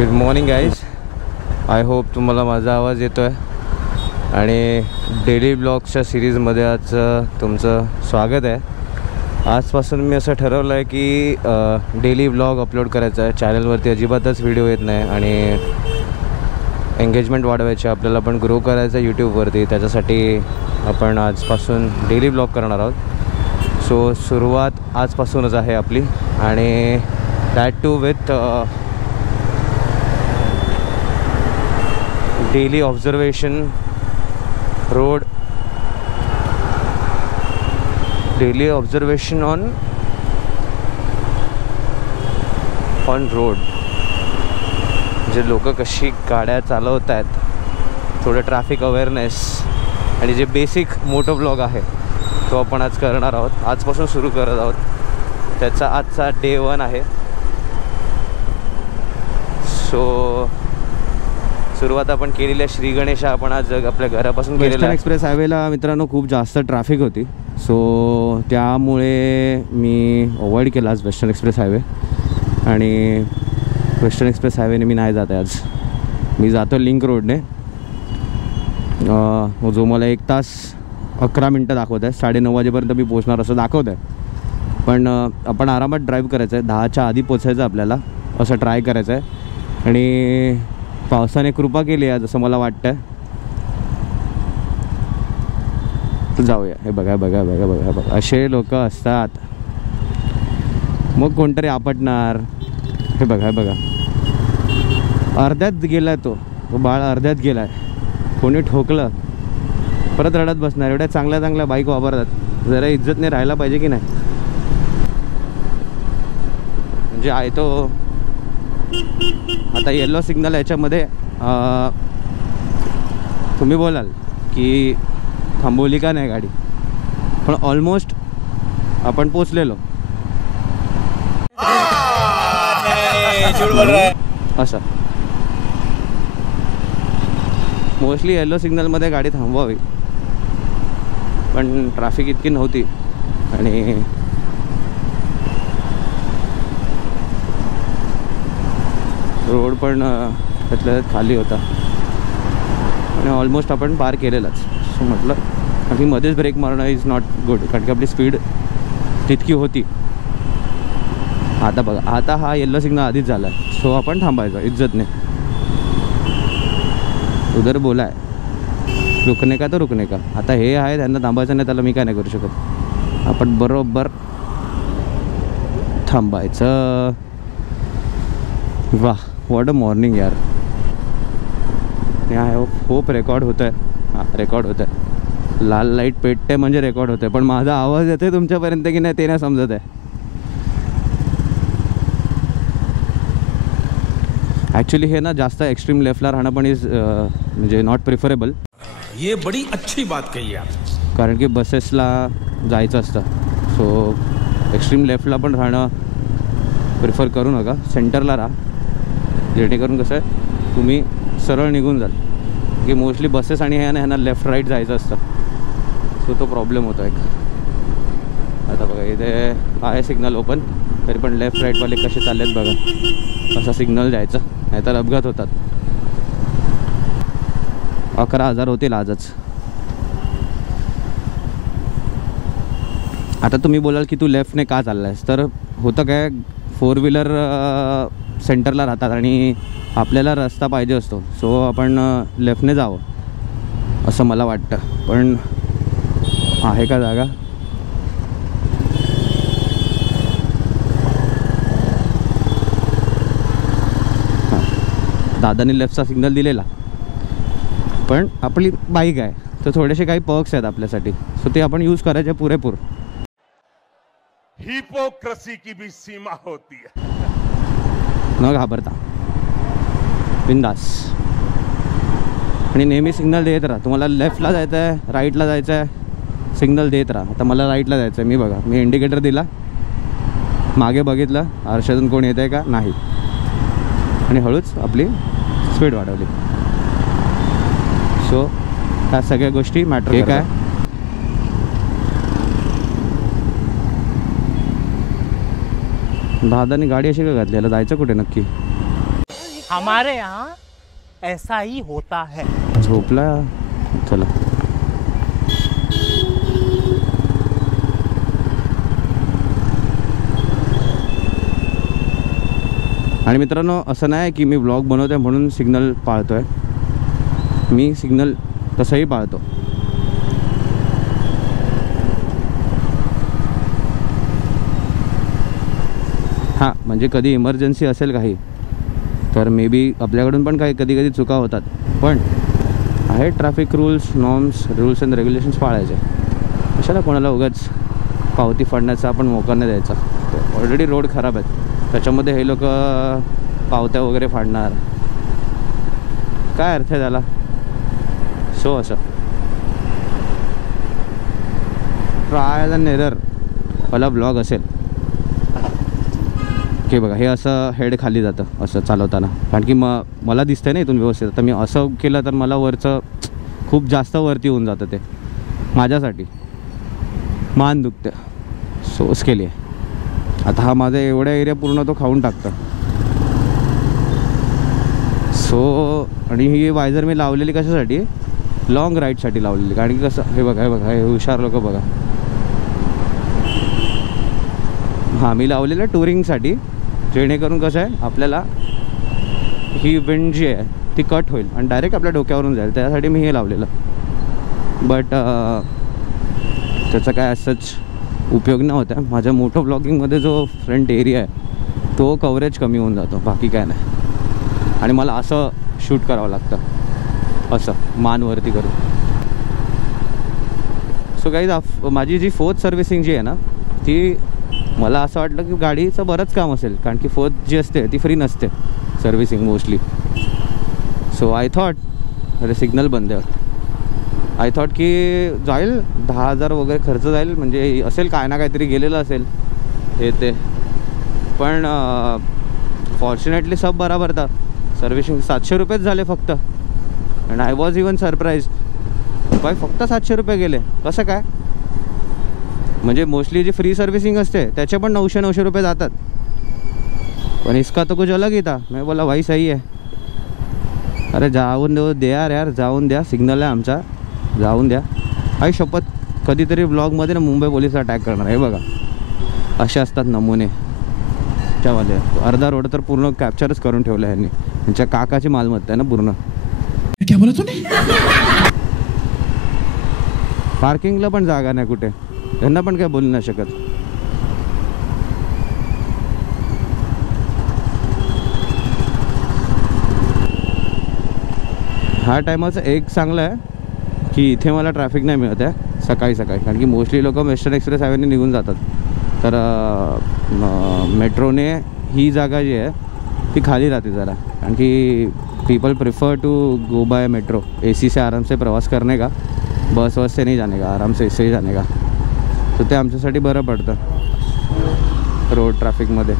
Good morning guys. I hope तुम्हाला माझा आवाज येतो आहे आणि डेली ब्लॉग्सच्या सिरीजमध्ये आज तुमचं स्वागत आहे. आजपासून मी असं ठरवलं आहे की डेली ब्लॉग अपलोड करायचा आहे. चॅनलवरती अजिबातच व्हिडिओ येत नाही आणि एंगेजमेंट वाढवायची, आपल्याला पण ग्रो करायचं आहे यूट्यूबवरती. त्याच्यासाठी आपण आजपासून डेली ब्लॉग करणार आहोत. सो सुरुवात आजपासूनच आहे आपली आणि that too with daily observation road, daily observation on road. जे लोक कशी गाड्या चालवत आहेत, थोडं ट्रॅफिक अवेअरनेस आणि जे बेसिक मोटो ब्लॉग आहे तो आपण आज करणार आहोत. आजपासून सुरू करत आहोत. त्याचा आजचा डे 1 आहे. सो सुरुवात आपण केलेली आहे श्री गणेश. आपण आज आपल्या घरापासून केलेला आहे. एक्सप्रेस हायवेला मित्रांनो खूप जास्त ट्रॅफिक होती, सो त्यामुळे मी अवॉइड केला आज वेस्टर्न एक्सप्रेस हायवे. आणि वेस्टर्न एक्सप्रेस हायवेने मी नाही जात आहे आज. मी जातो लिंक रोडने, जो मला 1 तास 11 मिनटं दाखवत आहे. 9:30 वाजेपर्यंत मी पोचणार असं दाखवत आहे. पण आपण आरामात ड्राईव्ह करायचं आहे. 10च्या आधी पोचायचं आपल्याला, असं ट्राय करायचं आहे. आणि पावसाने कृपा केली आहे जसं मला वाटतं. जाऊया. हे बघा बघा बघा बघा बघा, असे लोक असतात. मग कोणतरी आपटणार. हे बघा हे बघा, अर्ध्यात गेलाय तो बाळ, अर्ध्यात गेलाय. कोणी ठोकलं परत रडत बसणार. एवढ्या चांगल्या चांगल्या बाईक वापरतात, जरा इज्जतने राहायला पाहिजे की नाही. म्हणजे आहे तो आता येलो सिग्नल. याच्यामध्ये तुम्ही बोलाल की थांबवली का नाही गाडी, पण ऑलमोस्ट आपण पोचलेलो असं. मोस्टली येलो सिग्नलमध्ये गाडी थांबवावी, पण ट्रॅफिक इतकी नव्हती आणि रोड पण त्यातल्या खाली होता आणि ऑलमोस्ट आपण पार केलेलाच. सो म्हटलं आम्ही मध्येच ब्रेक मारणं इज नॉट गुड, कारण की आपली स्पीड तितकी होती. आता बघा, आता हा येल्लो सिग्नल आधीच झाला आहे, सो आपण थांबायचं इज्जतने. उधर बोला आहे रुकणे का तर रुकणे का. आता हे आहे त्यांना थांबायचं नाही, त्याला मी काय नाही करू शकत. आपण बरोबर थांबायचं. वाह, व्हॉट अ मॉर्निंग यार. आय होप रेकॉर्ड होतं आहे. हां, रेकॉर्ड होतं आहे. लाल लाईट पेटते म्हणजे रेकॉर्ड होतं आहे. पण माझा आवाज येतो आहे तुमच्यापर्यंत की नाही ते नाही समजत आहे. ॲक्च्युली हे ना जास्त एक्स्ट्रीम लेफ्टला राहणं पण इज म्हणजे नॉट प्रिफरेबल. ये बड़ी अच्छी बात कही आप. कारण की बसेसला जायचं असतं, सो एक्स्ट्रीम लेफ्टला पण राहणं प्रिफर करू नका. सेंटरला राहा, जेणेकरून कसं आहे तुम्ही सरळ निघून जाल. की मोस्टली बसेस आणि ह्यांना लेफ्ट राईट जायचं असतं, सो तो प्रॉब्लेम होतो एक. आता बघा इथे आहे सिग्नल ओपन, तरी पण लेफ्ट राईटवाले कसे चाललेत बघा. असा सिग्नल द्यायचा, नाहीतर अपघात होतात. 11,000 होतील आजच. आता तुम्ही बोलाल की तू लेफ्टने का चालला आहेस, तर होतं काय, 4 व्हीलर सेंटरला राहतात आणि आपल्याला रस्ता पाहिजे असतो, सो आपण लेफ्टने जावं असं मला वाटतं. पण आहे का जागा. हां, दादानी लेफ्टचा सिग्नल दिलेला, पण आपली बाईक आहे तर थोडेसे काही पर्क्स आहेत आपल्यासाठी, सो ते आपण यूज करायचे पुरेपूर. हिपोक्रेसी की भी सीमा होती है. न घाबरता बिंदास. आणि नेहमी सिग्नल देत राहा. तुम्हाला लेफ्टला जायचं आहे, राईटला जायचं आहे, सिग्नल देत राहा. आता मला राईटला जायचं आहे, मी बघा मी इंडिकेटर दिला, मागे बघितलं आरशातून कोण येत आहे का नाही, आणि हळूच आपली स्पीड वाढवली. सो ह्या सगळ्या गोष्टी मॅटर. हे काय दादाने गाडी अशी का घातली, याला जायचं कुठे नक्की. हमारे यहाँ ऐसा ही होता है। झोपला चला. आणि मित्रांनो असं नाही की मी ब्लॉग बनवतोय म्हणून सिग्नल पाळतोय, मी सिग्नल तसंही पाळतो. हां म्हणजे कधी इमर्जन्सी असेल काही तर मे बी आपल्याकडून पण काही कधी कधी चुका होतात, पण आहे traffic rules rules and regulations पाळायचे. कशाला कोणाला उगाच पावती फाडण्याचा आपण मोका नाही द्यायचा. ऑलरेडी रोड खराब आहेत, त्याच्यामध्ये हे लोक पावत्या वगैरे फाडणार, काय अर्थ आहे त्याला. सो असं ट्रायल अँड एरर वाला ब्लॉग असेल की बघा हे असं हेड खाली जातं असं चालवताना, कारण की मला दिसतंय ना इथून व्यवस्थित. आता मी असं केलं तर मला वरचं खूप जास्त वरती होऊन जातं, ते माझ्यासाठी मान दुखते. सो केली आहे. आता हा माझा एवढा एरिया पूर्ण तो खाऊन टाकतं. सो आणि ही वायझर मी लावलेली कशासाठी, लॉंग राईडसाठी लावलेली, कारण की कसं हे बघा हे हुशार लोक बघा. हां मी लावलेलं टुरिंगसाठी, जेणेकरून कसं आहे आपल्याला ही विंड जी आहे ती कट होईल आणि डायरेक्ट आपल्या डोक्यावरून जाईल, त्यासाठी मी हे लावलेलं. बट त्याचा काय असंच उपयोग नाही होता. माझ्या मोठं ब्लॉगिंगमध्ये जो फ्रंट एरिया आहे तो कव्हरेज कमी होऊन जातो, बाकी काय नाही. आणि मला असं शूट करावं लागतं, असं मानवरती करून. सो गाईज माझी जी 4th सर्व्हिसिंग जी आहे ना ती, मला असं वाटलं की गाडीचं बरंच काम असेल, कारण की 4th जी असते ती फ्री नसते servicing mostly. So I thought अरे सिग्नल बंद आहे, आय थॉट की जाईल 10,000 वगैरे खर्च जाईल, म्हणजे असेल काय ना काहीतरी गेलेलं असेल हे ते. पण फॉर्च्युनेटली सब बराबर था. सर्व्हिसिंग 700 रुपयेच झाले फक्त. And I was even surprise, by फक्त 700 रुपये गेले. कसं काय, म्हणजे मोस्टली जी फ्री सर्व्हिसिंग असते त्याचे पण 900 रुपये जातात, पण इसका तो कुछ अलग ही था. मैं बोला भाई सही है. अरे जाऊन द्या यार, जाऊन द्या, सिग्नल आहे आमचा, जाऊन द्या. आई शपथ कधीतरी ब्लॉगमध्ये ना मुंबई पोलीस अटॅक करणार. हे बघा असे असतात नमुने त्याच्यामध्ये. अर्धा रोड तर पूर्ण कॅप्चरच करून ठेवलं आहे यांनी. त्यांच्या काकाची मालमत्ता आहे ना पूर्ण. क्या बोला तूने? पार्किंगला पण जागा नाही कुठे, यांना पण काय बोलू नाही शकत. हा टायमाचं एक चांगलं आहे की इथे मला ट्रॅफिक नाही मिळत आहे सकाळी सकाळी, कारण की मोस्टली लोक वेस्टर्न एक्सप्रेस हायवेने निघून जातात. तर मेट्रोने ही जागा जी आहे ती खाली राहते जरा, कारण की people prefer to go by metro. AC से आराम से प्रवास करने का, बस से नहीं जाने का, आराम से इससे ही जाने का. तर ते आमच्यासाठी बरं पडतं रोड ट्रॅफिकमध्ये.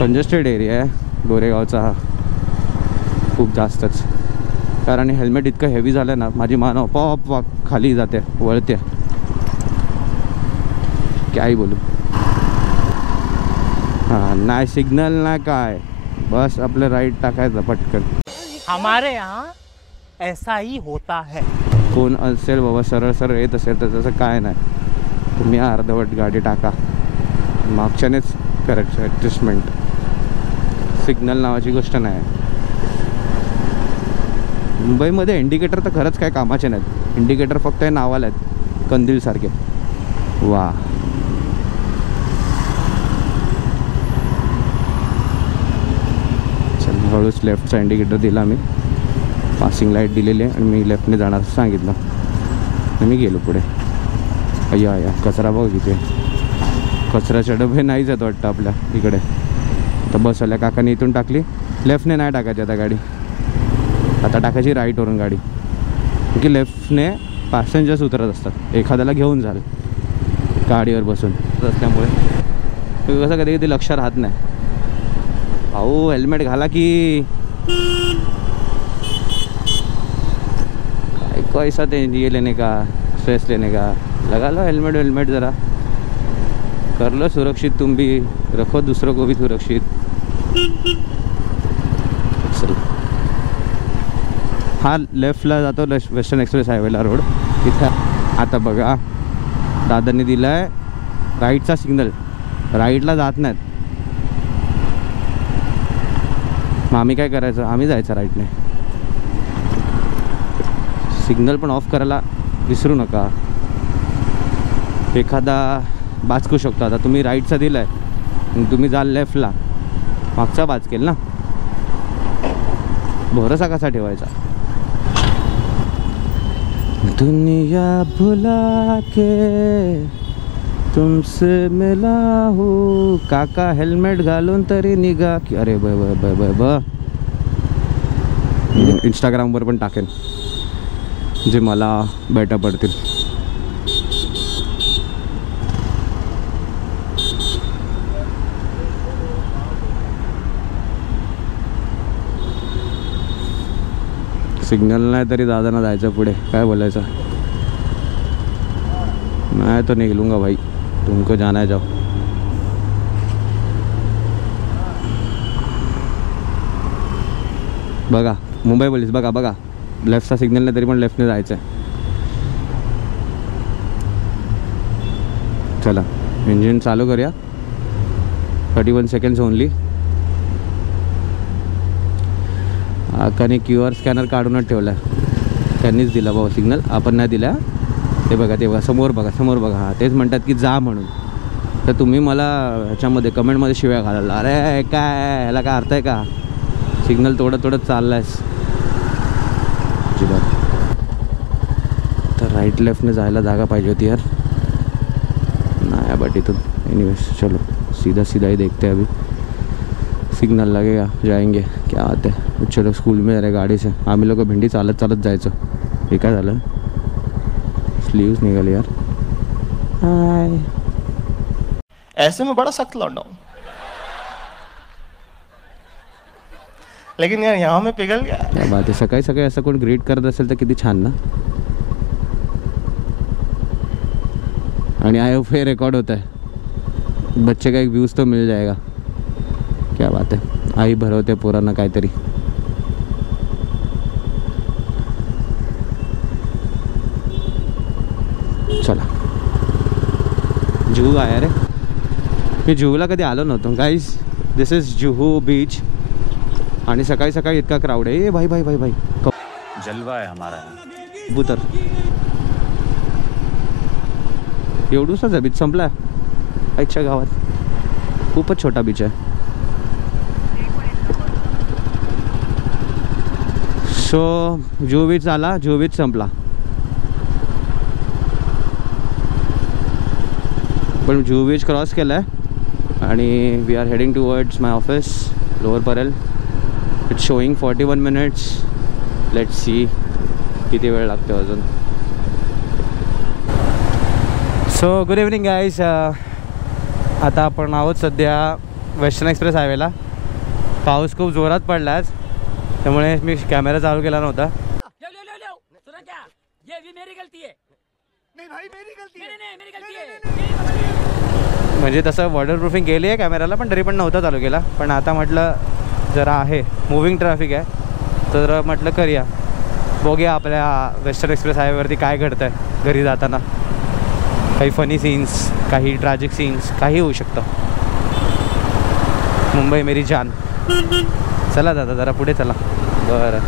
कंजेस्टेड एरिया आहे गोरेगावचा हा खूप जास्तच, कारण हेल्मेट इतकं हेवी झालं ना माझी मान आपोआप खाली जाते, वळते. काय बोलू. हां नाही सिग्नल नाही काय, बस आपलं राईट टाकायचं पटकन. हमारे यहाँ ऐसा ही होता है. कोण असेल बाबा सरळ सरळ येत असेल तर तसं काय नाही, तुम्ही अर्धवट गाडी टाका, मागच्यानेच करायचं ॲडजस्टमेंट. सिग्नल नावाची गोष्ट नाही. मुंबईमध्ये इंडिकेटर तर खरंच काय कामाचे नाहीत. इंडिकेटर फक्त हे नावाला आहेत कंदीलसारखे. वा चल हळूच लेफ्टचा इंडिकेटर दिला मी, पासिंग लाईट दिलेली आहे आणि मी लेफ्टने जाणार सांगितलं आणि मी गेलो पुढे. अय्या अय्या कचरा बघ इथे, कचऱ्याचे डबे नाहीच आहेत वाटतं आपल्या इकडे. तर बसवाल्या काकाने इथून टाकली, लेफ्टने नाही टाकायची आता गाडी, आता टाकायची राईटवरून गाडी, की लेफ्टने पॅसेंजर्स उतरत असतात, एखाद्याला घेऊन जाल गाडीवर बसून असल्यामुळे कसं कधी कधी लक्ष राहत नाही. अहो हेल्मेट घाला की काय ऐसा ते ये लेने का, स्ट्रेस लेने का, लगा लो हेल्मेट जरा. कर लो सुरक्षित, तुम भी रखो दूसरों को भी सुरक्षित. चल, हा लेफ्टला जातो वेस्टर्न एक्सप्रेस हायवेला रोड. इथं आता बघा दादांनी दिला आहे राईटचा सिग्नल, राईटला जात नाहीत. मग आम्ही काय करायचं, आम्ही जायचं राईटने. सिग्नल पण ऑफ करायला विसरू नका, एखादा बाचकू शकतो. आता तुम्ही राईटचा दिला आहे, तुम्ही जाल लेफ्टला, मागचा बाचकेल ना. भरोसा कसा ठेवायचा. दुनिया भुला के तुमसे मिला हूँ, काका हेल्मेट घालून तरी निघा की. अरे ब ब ब ब इंस्टाग्रामवर पण टाकेन जे मला बेटा पडतील. सिग्नल नाही तरी दादांना जायचं पुढे, काय बोलायचं. मैं तो निकलूँगा भाई, तुमको जाना है जाओ. बघा मुंबई पोलीस, बघा बघा लेफ्टचा सिग्नल नाही तरी पण लेफ्टने जायचं आहे. चला इंजिन चालू करूया. 31 सेकंड्स ओनली. आकाने QR स्कॅनर काढूनच ठेवला, त्यांनीच दिला बाबा सिग्नल, आपण नाही दिला. ते बघा ते बघा समोर बघा, समोर बघा. हां तेच म्हणतात की जा म्हणून. तर तुम्ही मला ह्याच्यामध्ये कमेंटमध्ये शिव्या घालायला, अरे काय ह्याला काय अर्थ आहे का, सिग्नल तोडत तोडत चालला आहेस. तर राईट लेफ्टने जायला जागा पाहिजे होती यार. नाही बट इथून एनीवेज चलो सीधा सीधा ही देखते हैं. अभी सिग्नल लगेगा जाएंगे, क्या आते हैं. चलो स्कूल में अरे गाड़ी से आम्ही लोक भिंडी चालत चालत जायचं. हे काय झालं, स्लीव्स निघाले यार. हाय, ऐसे में बड़ा सख्त लौंडा हूं, लेकिन यार यहाँ में पिघल गया. क्या बात आहे. सकाळी सकाळी असं कोण ग्रीट करत असेल तर किती छान ना. आणि आई होप हे रेकॉर्ड होता है, बच्चे का एक व्यूज तो मिल जाएगा. क्या बात है. आई भरवते पोरांना काहीतरी. चला जुहू आहे रे. मी जुहूला कधी आलो नव्हतो guys. This is Juhu beach. आणि सकाळी सकाळी इतका क्राऊड आहे. ए भाई भाई भाई भाई जलवा आहे हमारा. कबूतर एवढूसाच आहे. बीच संपला आईच्या गावात. खूपच छोटा बीच आहे. सो जुहू बीच झाला, जुहू बीच संपला. पण जुहू बीच क्रॉस केला आहे आणि we are heading towards my office Lower Parel. It's showing 41 minutes. Let's see किती वेळ लागतो अजून. So good evening guys. आता आपण आहोत सध्या वेस्टर्न एक्सप्रेस हायवेला. पाऊस खूप जोरात पडला आज, त्यामुळे मी कॅमेरा चालू केला नव्हता. म्हणजे तसं वॉटरप्रूफिंग केली आहे कॅमेराला, पण तरी पण नव्हता चालू केला. पण आता म्हटलं जरा आहे मूविंग ट्रॅफिक आहे, तर म्हटलं करूया. बघूया आपल्या वेस्टर्न एक्सप्रेस हायवेवरती काय घडतं आहे घरी जाताना. काही फनी सीन्स, काही ट्रॅजिक सीन्स, काही होऊ शकतं. मुंबई मेरी जान. चला दादा जरा पुढे चला. बरं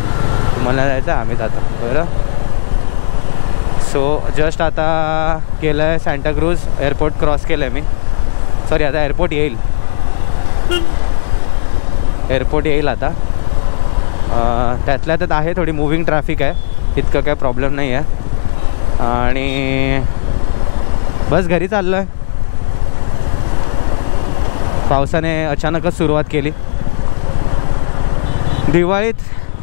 तुम्हाला जायचं, आम्ही जातो. बरं. सो जस्ट आता केलं आहे सँटाक्रूज एअरपोर्ट क्रॉस केलं आहे मी. सॉरी आता एअरपोर्ट येईल. एअरपोर्ट येईल आता. त्यातल्या त्यात आहे थोडी मूविंग ट्रॅफिक आहे, इतकं काय प्रॉब्लेम नाही आहे. आणि बस घरी चाललो आहे. पावसाने अचानकच सुरुवात केली. दिवाळीत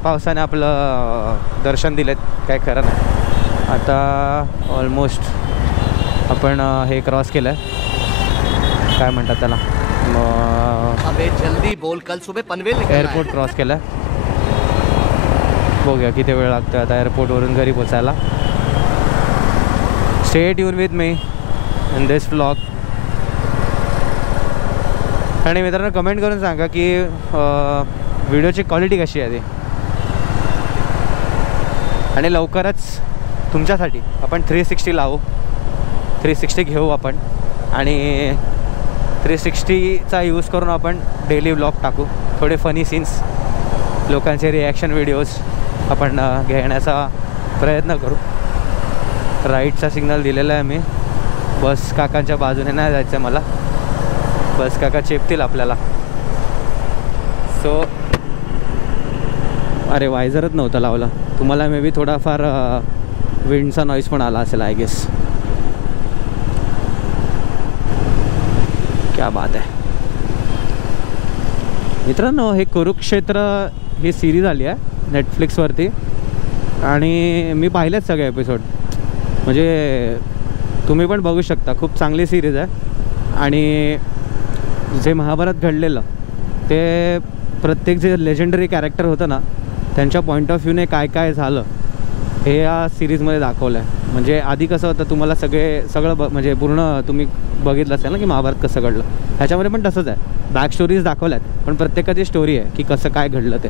पावसाने आपलं दर्शन दिलेत, काय खरं नाही. आता ऑलमोस्ट आपण हे क्रॉस केलं आहे, काय म्हणतात त्याला, अबे जल्दी बोल, कल सुबह पनवेल निकलना है. एअरपोर्ट क्रॉस केलं आहे. बघूया किती वेळ लागतो आता एअरपोर्टवरून घरी पोचायला. Stay tune with me in this vlog. आणि मित्रांनो कमेंट करून सांगा की व्हिडिओची क्वालिटी कशी आहे ती. आणि लवकरच तुमच्यासाठी आपण 360 लावू, 360 घेऊ आपण आणि 360चा यूज करून आपण डेली व्लॉग टाकू. थोडे फनी सीन्स, लोकांचे रिॲक्शन व्हिडिओज आपण घेण्याचा प्रयत्न करू. राईटचा सिग्नल दिलेला आहे मी. बस काकांच्या बाजूने नाही जायचं आहे मला, बस काका चेपतील आपल्याला. सो अरे वायझरच नव्हता लावला. तुम्हाला मे बी थोडाफार विंडचा नॉईज पण आला असेल आय गेस. क्या बात आहे मित्रांनो. हे कुरुक्षेत्र ही सिरीज आली आहे नेटफ्लिक्सवरती आणि मी पाहिलेत सगळे एपिसोड. म्हणजे तुम्ही पण बघू शकता, खूप चांगली सिरीज आहे. आणि जे महाभारत घडलेलं ते प्रत्येक जे लेजेंडरी कॅरेक्टर होतं ना त्यांच्या पॉईंट ऑफ व्ह्यूने काय काय झालं हे या सिरीजमध्ये दाखवलं आहे. म्हणजे आधी कसं होतं तुम्हाला सगळं म्हणजे पूर्ण तुम्ही बघितलं असेल ना की महाभारत कसं घडलं. ह्याच्यामध्ये पण तसंच आहे, बॅक स्टोरीज दाखवल्या आहेत पण प्रत्येकाची स्टोरी आहे की कसं काय घडलं ते.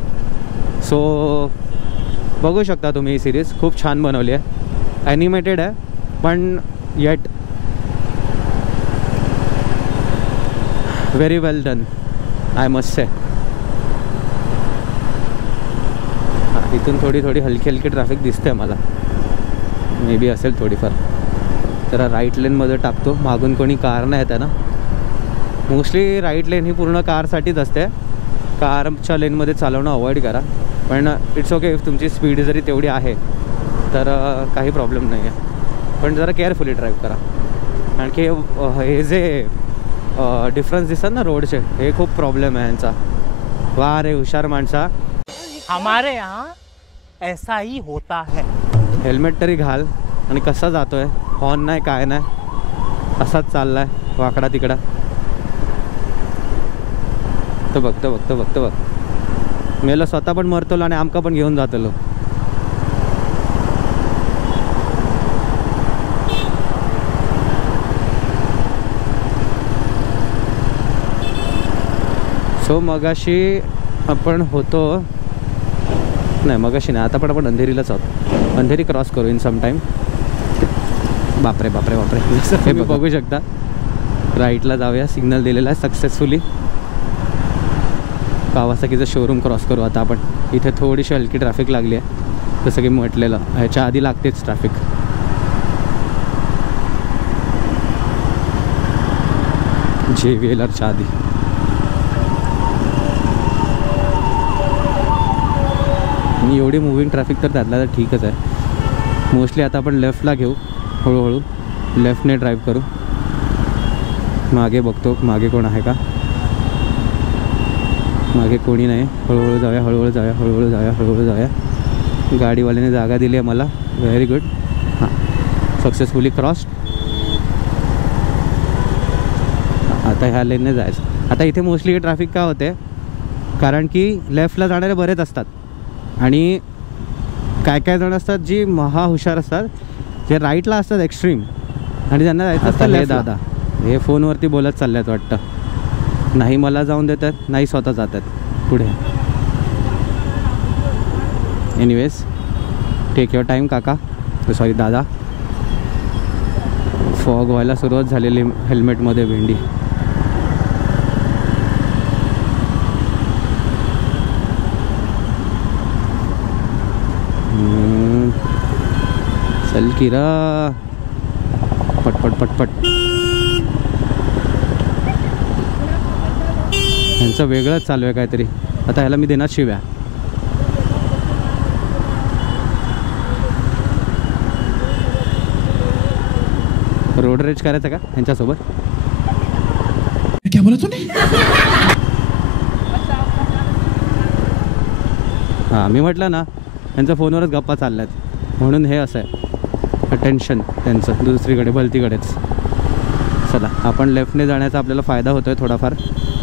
सो बघू शकता तुम्ही ही सिरीज, खूप छान बनवली आहे. ॲनिमेटेड आहे पण eight very well done I must say. इथून थोडी हलकी ट्रॅफिक दिसते मला, मे बी असेल थोडीफार. जरा राईट लेनमध्ये टाकतो, मागून कोणी कार नाही येते ना. मोस्टली राईट लेन ही पूर्ण कारसाठीच असते, कारच्या लेनमध्ये चालवणं अवॉइड करा. पण इट्स ओके, तुमची स्पीड जरी तेवढी आहे तर काही प्रॉब्लेम नाही आहे. पण जरा केअरफुली ड्राईव्ह करा. आणखी हे जे डिफरन्स दिसतात ना रोडचे, हे खूप प्रॉब्लेम आहे यांचा. वा रे हुशार माणसा. हमारे यहाँ ऐसा ही होता है. हेल्मेट तरी घाल. आणि कसा जातोय, हॉर्न नाही काय नाही, असाच चाललाय वाकडा तिकडा. तो बघतो मेला स्वतः पण मरतलो आणि आमका पण घेऊन जातलो. सो मगाशी आपण होतो, नाही मगाशी नाही, आता पण आपण अंधेरीलाच आहोत. अंधेरी क्रॉस करू इन सम टाईम. बापरे हे बघू शकता. राईटला जाऊया, सिग्नल दिलेला आहे सक्सेसफुली. कावासाकीचं शोरूम क्रॉस करू आता आपण. इथे थोडीशी हलकी ट्रॅफिक लागली आहे, जसं की म्हटलेलं ह्याच्या आधी लागतेच ट्रॅफिक. JVLRच्या आधी. मी एवढी मुव्हिंग ट्रॅफिक तर त्यातल्या तर ठीकच आहे. मोस्टली आता आपण लेफ्टला घेऊ, हळूहळू लेफ्टने ड्राईव्ह करू. मागे बघतो मागे कोण आहे का. मागे कोणी नाही. हळूहळू जाऊया. गाडीवाल्याने जागा दिली आहे मला, व्हेरी गुड. हां, सक्सेसफुली क्रॉस. आता ह्या लेनने जायचं. आता इथे मोस्टली ट्रॅफिक का होते, कारण की लेफ्टला जाणारे बरेच असतात आणि काय जण असतात जी हुशार असतात, जे राईटला असतात एक्स्ट्रीम, आणि त्यांना जायचं असतं. हे दादा हे फोनवरती बोलत चालल्यात वाटतं. नाही मला जाऊन देतात, नाही स्वतः जातात पुढे. एनिवेज टेक युअर टाईम काका, सॉरी दादा. फॉग व्हायला सुरुवात झालेली हेल्मेटमध्ये भेंडी. चल किरा पटपट. यांचं वेगळंच चालू आहे काहीतरी. आता ह्याला मी देणार शिव्या. रोड रेज करायचं का यांच्यासोबत. क्या बोला तूने? हां, मी म्हटलं ना यांच्या फोनवरच गप्पा चालल्यात म्हणून हे असं आहे. अटेन्शन त्यांचं दुसरीकडे भलतीकडेच. चला आपण लेफ्टने जाण्याचा आपल्याला फायदा होतो आहे थोडाफार.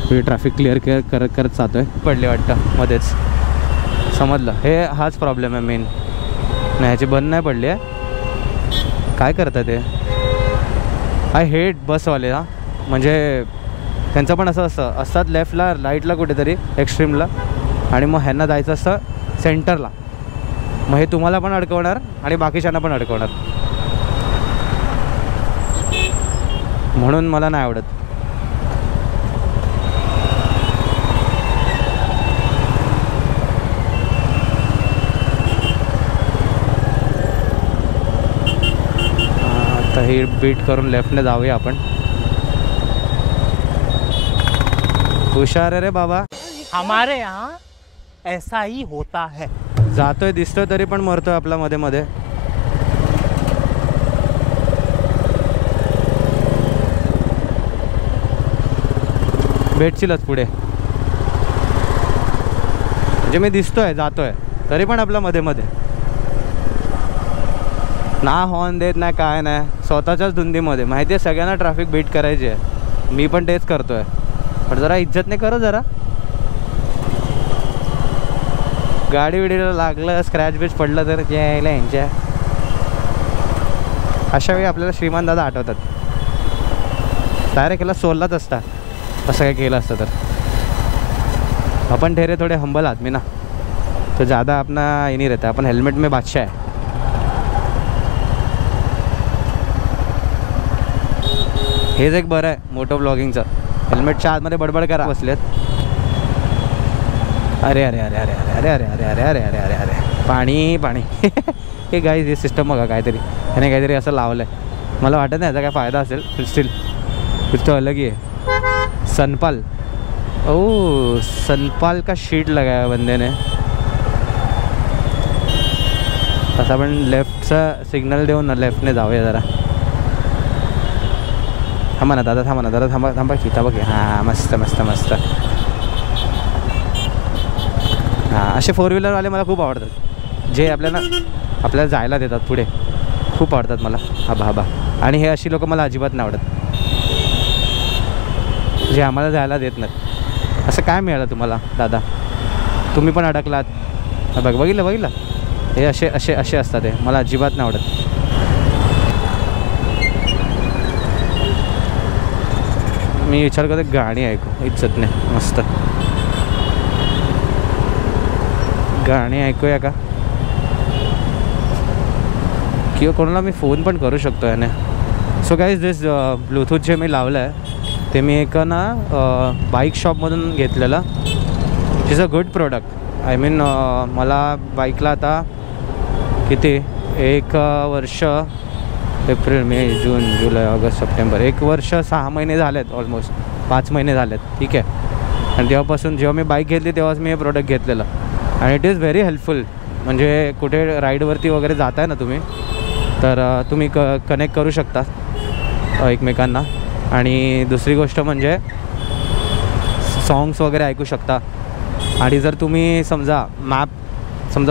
पुढे ट्रॅफिक क्लिअर करत जातो आहे. पडले वाटतं मध्येच, समजलं. हाच प्रॉब्लेम आहे मेन. नाही ह्याची बंद नाही पडली आहे. काय करतात ते. आय हेट बसवाले. म्हणजे त्यांचं पण असं असतात लेफ्टला राईटला कुठेतरी एक्स्ट्रीमला, आणि मग ह्यांना जायचं असतं सेंटरला. मग हे तुम्हाला पण अडकवणार आणि बाकीच्यांना पण अडकवणार, म्हणून मला नाही आवडत. आता ही बीट करून लेफ्टने जाऊया आपण. हुशार आहे रे बाबा. हमारे यहाँ ऐसा ही होता है. जातोय दिसतोय तरी पण मरतोय आपला मध्ये मध्ये. भेटशीलच पुढे, म्हणजे मी दिसतोय जातोय तरी पण आपला मध्ये मध्ये ना हॉर्न देत नाही काय नाही, स्वतःच्याच धुंदीमध्ये. माहिती आहे सगळ्यांना ट्रॅफिक बीट करायची आहे, मी पण तेच करतोय. पण जरा इज्जत नाही करो जरा. गाडी विडीला लागलं स्क्रॅच बिच पडलं तर यायला यांच्या. अशा वेळी आपल्याला श्रीमान दादा आठवतात. डायरेक्ट याला सोललाच असता असं काय केलं असतं तर. अपन ठहरे थोडे हंबल आदमी ना, तो ज़्यादा अपना ये नहीं रहता. अपन हेलमेट में बादशाह है. हेच एक बरं आहे मोटो ब्लॉगिंगचं. हेल्मेटच्या आतमध्ये बडबड करा बसलेत. अरे अरे अरे अरे अरे अरे अरे अरे अरे अरे अरे अरे पाणी पाणी. हे गाईज हे सिस्टम बघा काहीतरी ह्याने काहीतरी असं लावलं आहे. मला वाटत नाही याचा काय फायदा असेल, पण स्टील कुछ तो अलग ही है. सनपाल, ओ सनपाल का शीट लगाया बंदे ने. आता आपण लेफ्टचा सिग्नल देऊन ना लेफ्टने जाऊया जरा. थांबा ना दादा, थांबा ना दादा, थांबा थांबा की थांबा की. हां मस्त मस्त मस्त. हां असे फोर व्हीलरवाले मला खूप आवडतात, जे आपल्याला जायला देतात पुढे. खूप आवडतात मला आबा आबा. आणि हे अशी लोक मला अजिबात नाही आवडत, जे आम्हाला जायला देत नाहीत. असं काय मिळालं तुम्हाला दादा? तुम्ही पण अडकलात. बघितलं हे असे असे असे असतात. हे मला अजिबात नाही आवडत. मी विचार करतो गाणी ऐकू, इज्जत नाही. मस्त गाणी ऐकूया का? किंवा कोणाला मी फोन पण करू शकतो याने. सो गाईज दिस ब्लूटूथ जे मी लावलं आहे ते मी एका ना बाईक शॉपमधून घेतलेलं. Is a good product. I mean मला बाईकला आता किती 1 वर्ष, एप्रिल मे जून जुलै ऑगस्ट सप्टेंबर, 1 वर्ष 6 महिने झालेत, ऑलमोस्ट 5 महिने झालेत. ठीक आहे. आणि तेव्हापासून जेव्हा मी बाईक घेतली तेव्हाच मी हे प्रोडक्ट घेतलेलं. आणि इट इज व्हेरी हेल्पफुल. म्हणजे कुठे राईडवरती वगैरे जाताय ना तुम्ही, तर तुम्ही कनेक्ट करू शकता एकमेकांना. आणि दुसरी गोष्ट म्हणजे सॉंग्स वगैरे ऐकू शकता. आणि जर तुम्ही समजा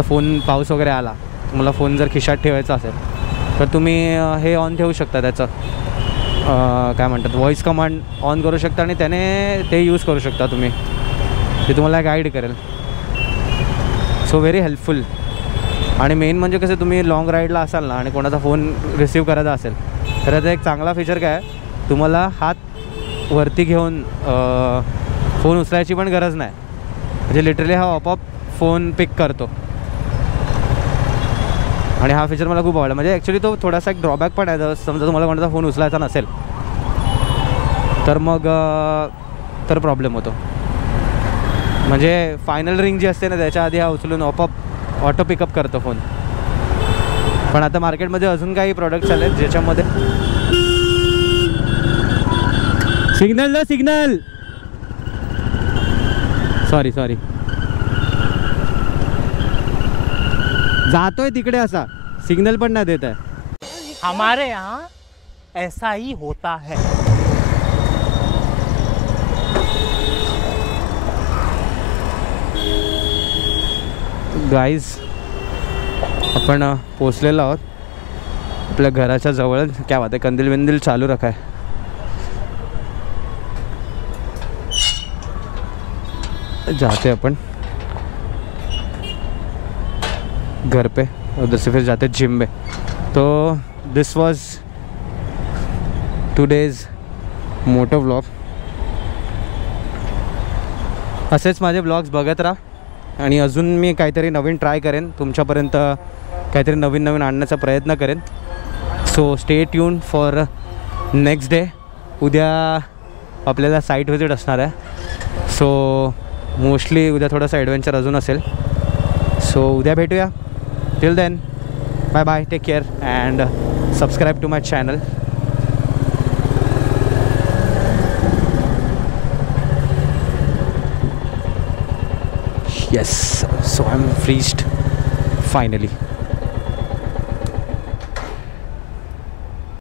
फोन पाऊस वगैरे आला, तुम्हाला फोन जर खिशात ठेवायचा असेल तर तुम्ही हे ऑन ठेवू शकता. त्याचं काय म्हणतात व्हॉईस कमांड ऑन करू शकता आणि त्याने ते यूज करू शकता तुम्ही. ते तुम्हाला गाईड करेल. So very helpful. आणि मेन म्हणजे कसं तुम्ही लाँग राईडला असाल ना आणि कोणाचा फोन रिसीव्ह करायचा असेल तर त्याचा एक चांगला फीचर काय आहे, तुम्हाला हात वरती घेऊन फोन उचलायची पण गरज नाही. म्हणजे लिटरली हा आपोआप फोन पिक करतो. आणि हा फीचर मला खूप आवडला. म्हणजे ॲक्च्युली तो थोडासा एक ड्रॉबॅक पण आहे. समजा तुम्हाला कोणाचा फोन उचलायचा नसेल तर मग तर प्रॉब्लेम होतो. म्हणजे फायनल रिंग जी असते ना त्याच्या आधी हा उचलून आपोआप ऑटो पिकअप करतो फोन. पण आता मार्केटमध्ये अजून काही प्रोडक्ट्स आले ज्याच्यामध्ये सिग्नल सॉरी जातोय तिकडे असा सिग्नल पण नाही देत आहे. हमारे यहाँ ऐसा ही होता है. गाईज आपण पोचलेलो आहोत आपल्या घराच्या जवळ. क्या बात आहे, कंदील बिंदील चालू रखा है. जाते अपन घर पे, उधर से फिर जाते जिम में. तो दिस वाज टुडेज मोटो व्लॉग. असेच माझे ब्लॉग्स बघत राहा आणि अजून मी काहीतरी नवीन ट्राय करेन, तुमच्यापर्यंत काहीतरी नवीन नवीन आणण्याचा प्रयत्न करेन. So stay tune for next day. उद्या आपल्याला साईट व्हिजिट असणार आहे. सो मोस्टली उद्या थोडंसं ॲडव्हेंचर अजून असेल. सो उद्या भेटूया. Till then bye bye, take care and subscribe to my channel. Yes, so I'm freezed finally.